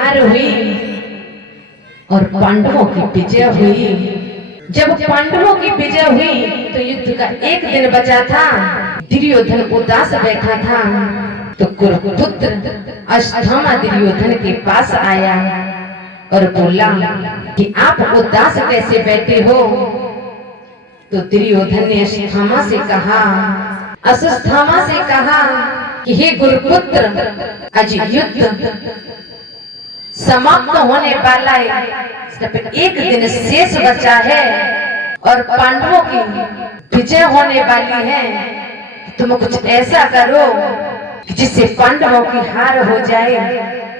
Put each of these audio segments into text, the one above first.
हार हुई और पांडवों की विजय हुई। जब पांडवों की विजय हुई तो युद्ध का एक दिन बचा था। दुर्योधन उदास बैठा था तो कुरुपुत्र अश्वत्थामा दुर्योधन के पास आया और बोला कि आप उदास कैसे बैठे हो। तो दुर्योधन ने अश्वत्थामा से कहा कि हे गुरुपुत्र, आज युद्ध समाप्त होने वाला है, सिर्फ एक दिन शेष बचा है और पांडवों की विजय होने वाली है। तुम कुछ ऐसा करो जिससे पांडवों की हार हो जाए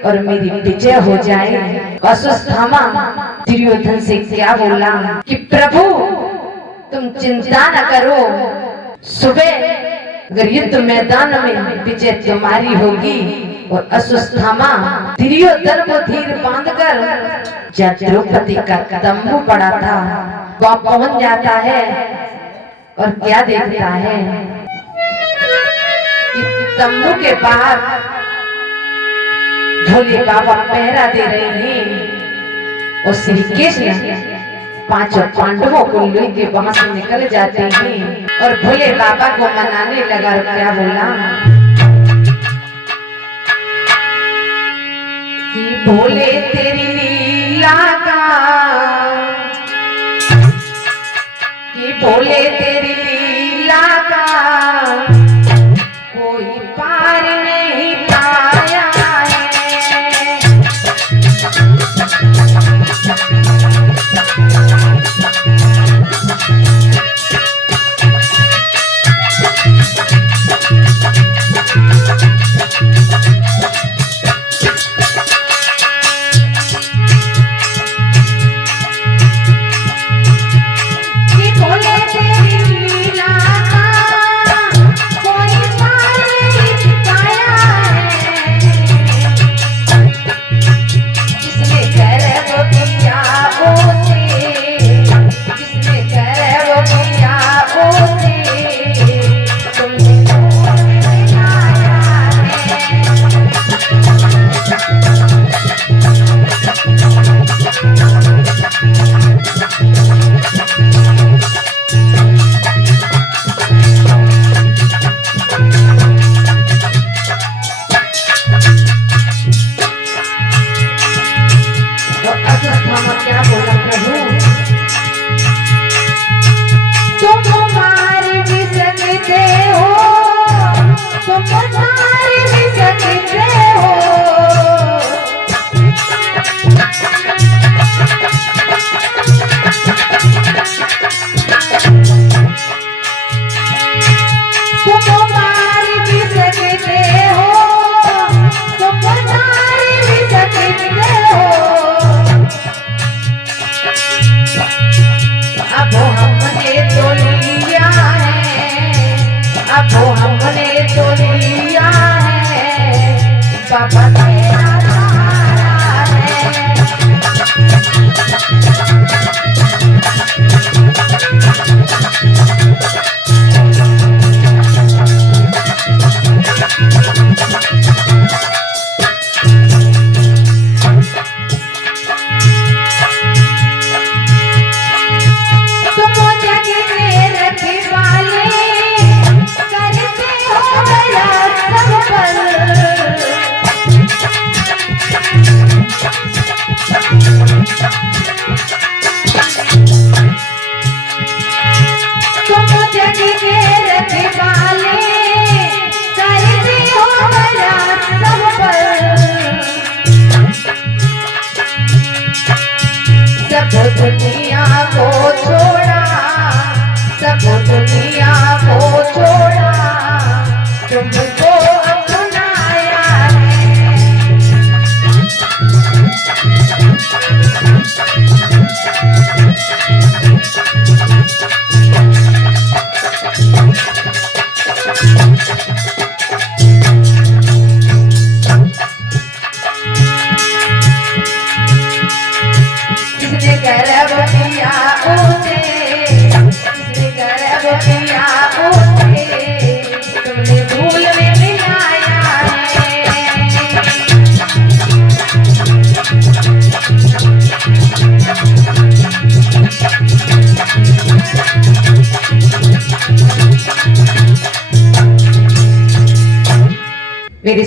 और मेरी विजय हो जाए। अश्वत्थामा दुर्योधन से क्या बोला कि प्रभु तुम चिंता न करो, सुबह अगर युद्ध मैदान में विजय तुम्हारी होगी। और अश्वत्थामा दुर्योधन को धीर बांधकर जहाँ द्रौपदी का तंबू पड़ा था वहां पहुंच जाता है और क्या देखता है कि तंबू के बाहर भोले बाबा पहरा दे रहे हैं और श्री कृष्ण पांचों पांडवों को लेके वहां से निकल जाते हैं और भोले बाबा को मनाने लगा। और क्या बोला कि भोले तेरी लीला का, कि भोले तेरी लीला का कोई पार नहीं पाया है।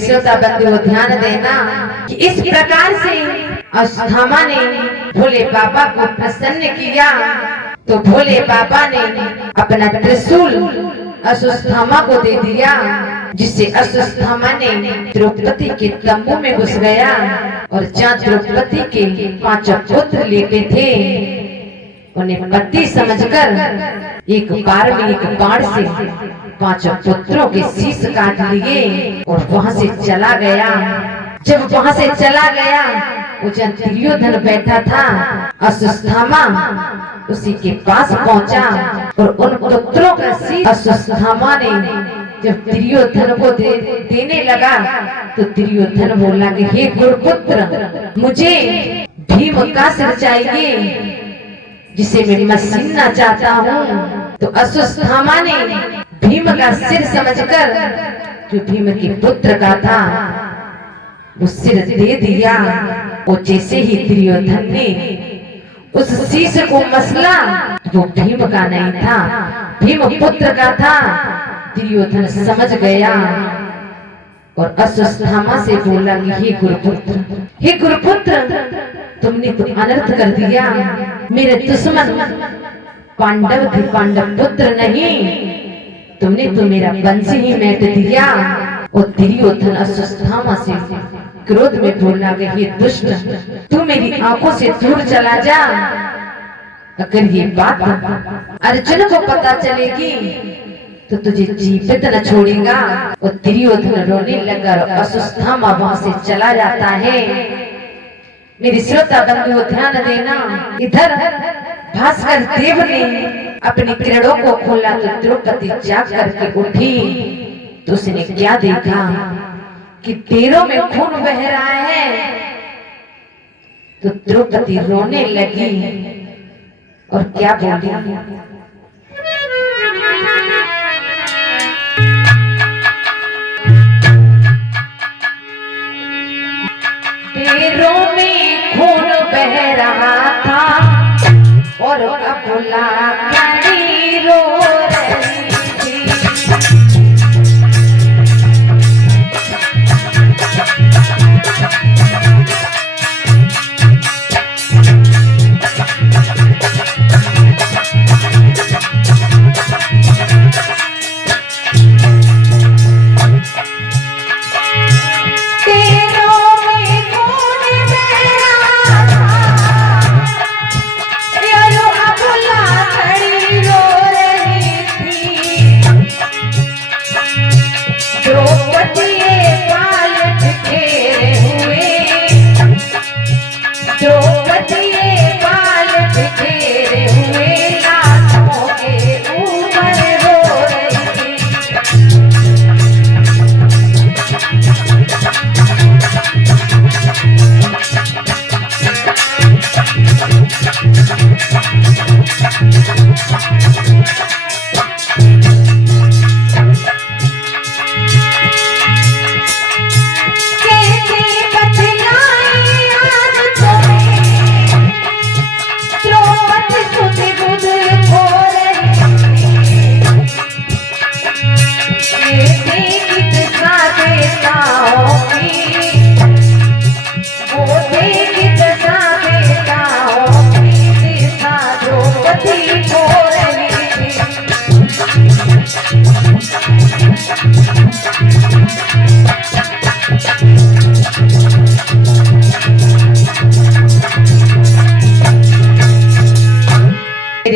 श्रोता बंधुओं ध्यान देना कि इस प्रकार से अश्वत्थामा ने भोले बाबा को प्रसन्न किया तो भोले बाबा ने अपना त्रिशूल अश्वत्थामा को दे दिया, जिससे अश्वत्थामा ने द्रौपदी के तंबू में घुस गया और जहाँ द्रौपदी के 5 पुत्र लेटे थे उन्हें पति समझकर एक बार में एक बाण से 5 पुत्रों के शीश काट लिए और वहां से चला गया। जब वहां से चला गया वो जहाँ दुर्योधन बैठा था अश्वत्थामा उसी के पास पहुंचा और उन पुत्रों का शीश अश्वत्थामा ने जब दुर्योधन को देने लगा तो दुर्योधन बोला कि हे गुरुपुत्र, मुझे भीम का सिर चाहिए जिसे मैं मसीना चाहता हूँ। तो अश्वत्थामा ने भीम का सिर समझकर जो भीम के पुत्र का था वो सिर दे दिया। और जैसे ही दुर्योधन ने उस शीश को मसला वो भीम का नहीं था, भीम पुत्र का था। दुर्योधन समझ गया और अश्वत्थामा से बोला कि हे गुरुपुत्र, तुमने तो अनर्थ कर दिया। मेरे दुश्मन पांडव थे, पांडव पुत्र नहीं, तुमने तो मेरा वंश ही मिट दिया। और दुर्योधन अश्वत्थामा से क्रोध में बोला कि हे दुष्ट, तू मेरी आंखों से दूर चला जा। अगर ये बात अर्जुन को पता चलेगी तो तुझे जीवित न छोड़ेगा। और दुर्योधन रोने लगा और अश्वत्थामा वहां से चला जाता है। मेरी श्रोता बंधुओं ध्यान देना, इधर भास्कर देव ने अपनी किरणों को खोला तो द्रौपदी जाग करके उठी तो उसने क्या देखा कि पैरों में खून बह रहा है। तो द्रौपदी रोने लगी और क्या बोली, पैरों में खून बह रहा था और अबला खड़ी रो रही थी।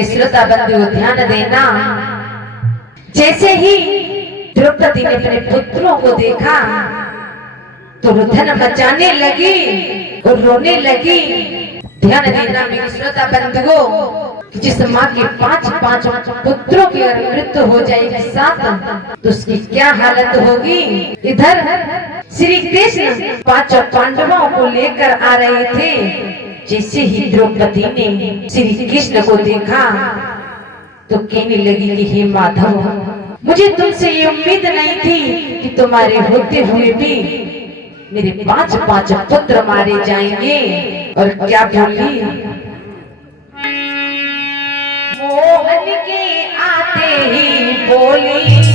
श्रोता बंधुओं ध्यान देना, जैसे ही द्रौपदी ने अपने पुत्रों को देखा तो रुदन मचाने लगी और रोने लगी। ध्यान देना मेरे श्रोता बंधुओं, जिस माँ के 5 पुत्रों की मृत्यु हो जाएगी साथ तो उसकी क्या हालत होगी। इधर श्री कृष्ण 5 पांडवों को लेकर आ रहे थे। जैसे ही द्रौपदी ने श्री कृष्ण को देखा तो कहने लगी कि हे माधव, मुझे तुमसे ये उम्मीद नहीं थी कि तुम्हारे होते हुए भी मेरे 5 पुत्र मारे जाएंगे। और क्या बोली, मोहन के आते ही बोली